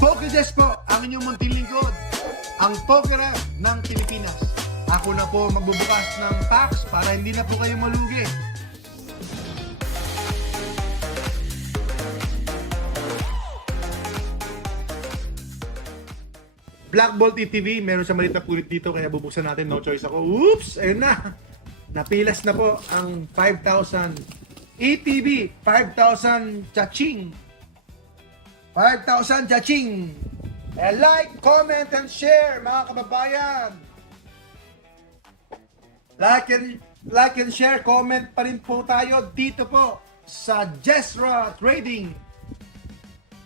Pokejess po, ang inyong munting lingkod, ang Pokeref ng Pilipinas. Ako na po magbubukas ng packs para hindi na po kayo malugi. Black Bolt ETV, meron sa maliit na punit dito kaya bubuksan natin, no choice ako. Oops! Ayun na! Napilas na po ang 5,000 ETV, 5,000 chaching. 5,000 chaching! Like, comment, and share mga kababayan! Like and share, comment pa rin po tayo dito po sa Jessra Trading.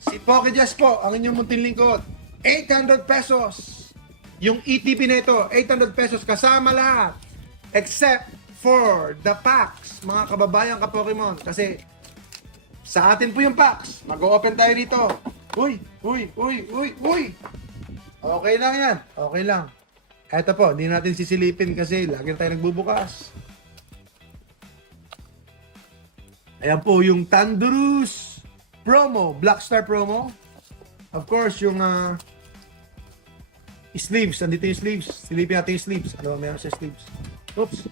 Si Pokejess po, ang inyong munting lingkod. 800 pesos. Yung ETP na ito, 800 pesos kasama lahat. Except for the packs, mga kababayan ka-Pokemon. Kasi sa atin po yung packs. Mag-open tayo dito. Uy! Okay lang yan. Okay lang. Eto po, hindi natin sisilipin kasi lagi na tayo nagbubukas. Ayan po yung Thundurus promo, Blackstar promo. Of course, yung sleeves. Andito yung sleeves. Silipin natin yung sleeves. Ano ba meron sa sleeves? Oops.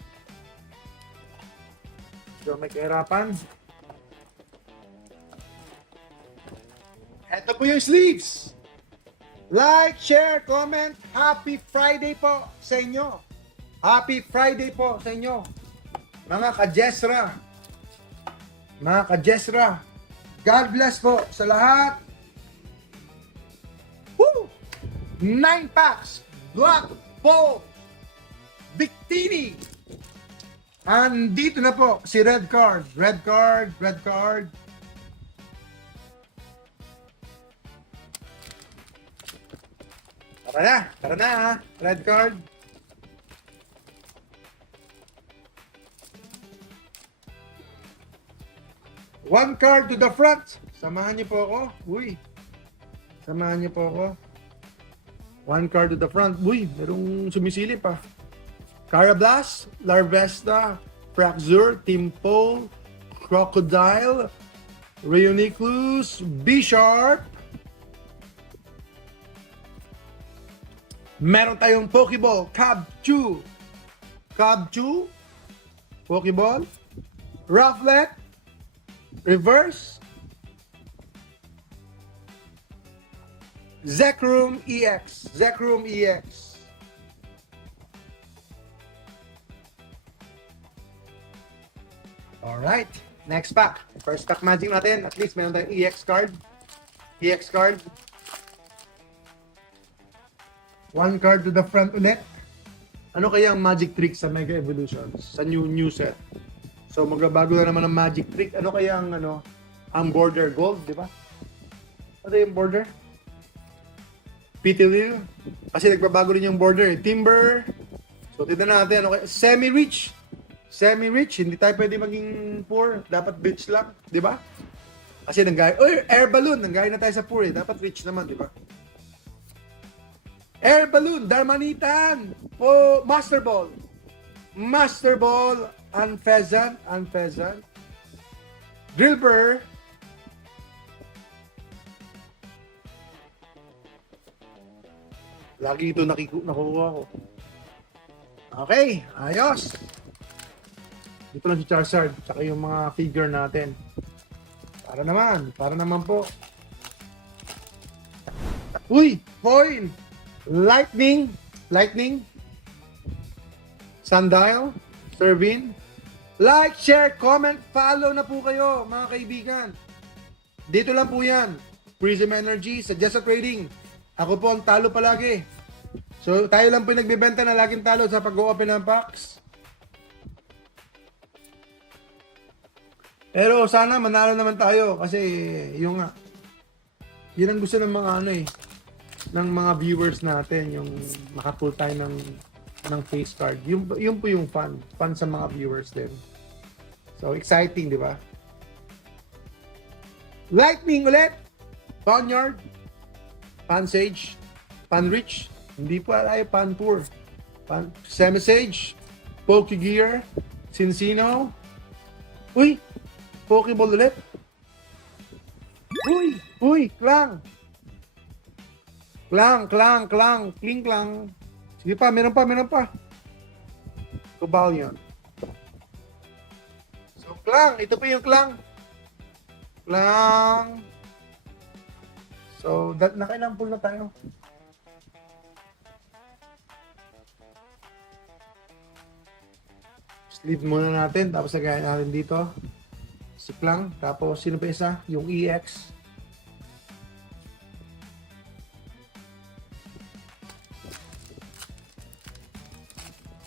So, may kahirapan. Ito po yung sleeves. Like, share, comment. Happy Friday po sa inyo. Happy Friday po sa inyo. Mga ka-Jessra. Mga ka-Jessra. God bless po sa lahat. Woo! 9 packs. Black Bolt. Victini. Andito na po si Red Card. Red Card. Tara na ha. Red Card. One card to the front. Samahan niyo po ako. Uy. Samahan niyo po ako. One card to the front. Uy, merong sumisilip pa. Carablast, Larvesta, Fraxur, Timpole, Crocodile, Reuniclus, B-Sharp. Meron tayong Pokeball, Cabchu, Pokeball, Rufflet, Reverse, Zekrom EX. Alright, next pack. First pack magic natin, at least meron tayong EX card. One card to the front ulit. Ano kaya ang magic trick sa Mega Evolutions? Sa new set. So magbabago na naman ang magic trick. Ano kaya ang border gold, di ba? Ano yung border? Pitilil. Kasi nagbabago rin yung border. Timber. So tignan natin. Okay. Semi-rich, hindi tayo pwede maging poor. Dapat rich lang, di ba? Kasi air balloon. Nanggaya na tayo sa poor eh. Dapat rich naman, di ba? Air balloon, Darmanitan. Master Ball, Unpheasant. Drillbur. Lagi ito nakukuha ko. Okay, ayos. Dito lang si Charizard, tsaka yung mga figure natin. Para naman po. Uy, foil. Lightning, Sundial, Servin. Like, share, comment, follow na po kayo mga kaibigan. Dito lang po yan. Prism Energy sa Jessra Trading. Ako po ang talo palagi. So tayo lang po yung nagbibenta na laging talo sa pag-open ng packs. Pero sana manalo naman tayo kasi yun ang gusto ng mga ng mga viewers natin, yung makapull tayo ng face card. Yung po yung fun sa mga viewers din. So exciting, di ba? Lightning ulit. Barnyard, Pansage, Panrich, hindi pa tayo Panpour. Semisage, Pokegear, Cincino. Uy, Pokeball ulit. Uy, Klang. Klang, klang, klang, kling, klang. Sige pa, meron pa, meron pa. Cobalion. So, klang. Ito pa yung klang. Klang. So, nakailang pool na tayo? Sleeve muna natin, tapos lagayan natin dito. Si klang. Tapos, sino pa isa? Yung EX.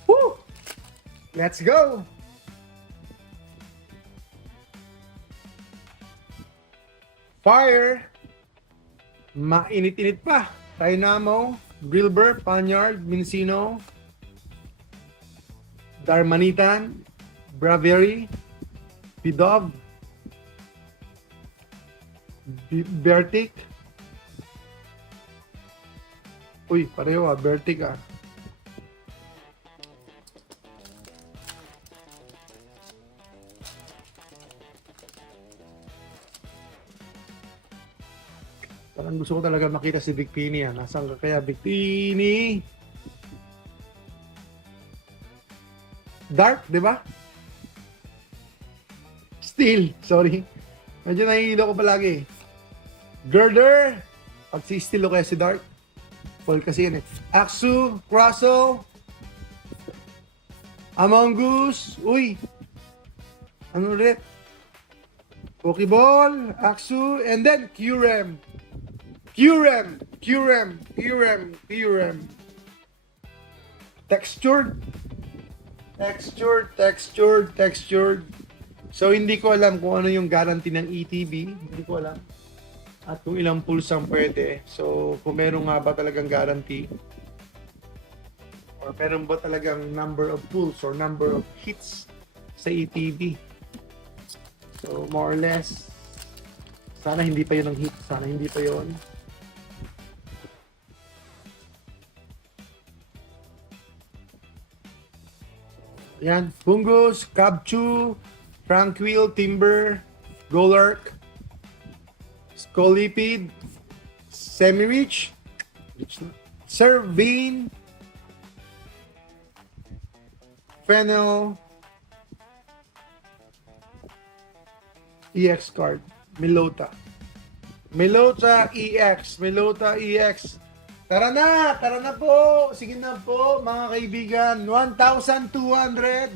Woo! Let's go! Fire! Mainit-init pa. Dynamo, Grilber, Panyard, Mincino, Darmanitan, Bravery, Pidov, Bertic. Uy, pareho Bertic Parang gusto ko talaga makita si Victini Nasaan ka kaya, Victini? Dark, di ba? Steel, sorry. Medyo nahihilo ko palagi. Girder. Pag si Steel o kaya si Dark. Paul kasi yun Axu, Crosso, Among Us. Uy. Ano ulit? Pokeball, Axu, and then Qrem. Qrem. Textured. So, hindi ko alam kung ano yung guarantee ng ETB. Hindi ko alam. At kung ilang pulls ang pwede. So, kung meron nga ba talagang guarantee. Or meron ba talagang number of pulls or number of hits sa ETB. So, more or less, sana hindi pa yun ang hit. Sana hindi pa yun. Yan. Bungus, Kabchu, Tranquil, Timber, Golark, Scolipede, Semi-Reach, Servine, Fennel, EX card, Melota EX. Tara na po. Sige na po, mga kaibigan. 1,200,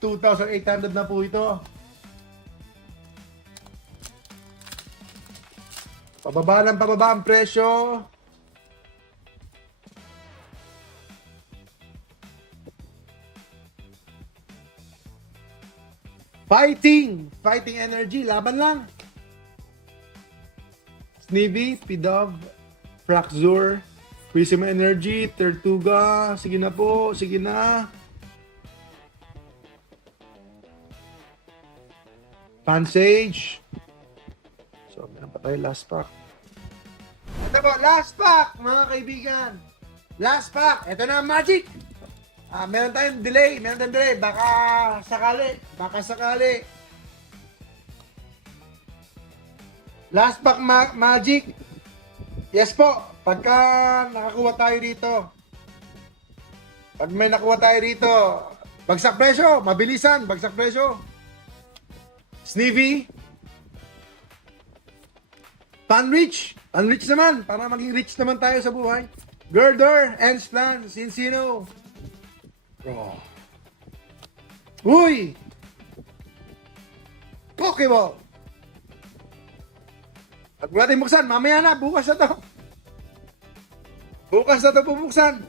2,800 na po ito. Pababa ang presyo. Fighting energy, laban lang. Snivy, Pidov, Fraxur, Prism Energy, Tortuga, sige na po, sige na. Pansage. So, meron pa tayo last pack. Ito po, last pack, mga kaibigan. Last pack, ito na ang magic. Meron tayong delay, baka sakali. Last pack magic. Yes po, pagka nakakuha tayo dito. Pag may nakuha tayo dito, bagsak presyo, mabilisan, bagsak presyo. Snivy. Panrich naman, para maging rich naman tayo sa buhay. Girder, Enslan, Cincino. Oh. Uy! Pokeball! At wala tayong buksan, mamaya na, bukas na to bubuksan.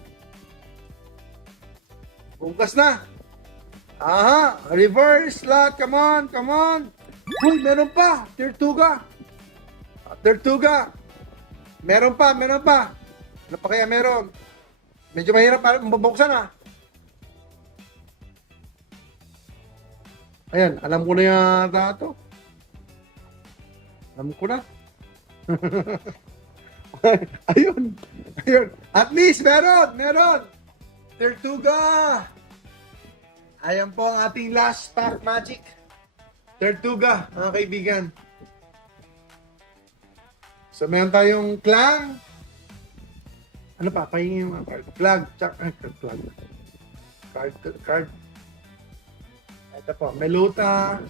Bukas na. Aha, reverse slot, come on. Uy, meron pa, Tortuga. Meron pa. Ano pa kaya meron? Medyo mahirap para mabuksan Ayan, alam ko na yata ito. Alam ko na. Ayun. At least, meron. Tortuga. Ayan po ang ating last pack magic. Tortuga, mga kaibigan. So, meron tayong clang. Ano pa? Pahingin yung mga card. Plug. Plug. Card. Ito po. Meluta.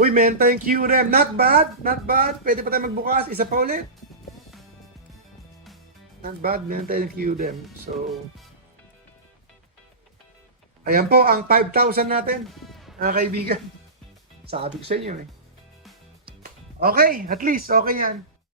Uy, meron tayong QREM. Not bad. Not bad. Pwede pa tayo magbukas. Isa pa ulit. Not bad. Meron tayong QREM. So, ayan po ang 5,000 natin. Mga kaibigan. Sabi ko sa inyo eh. Okay. At least, okay yan.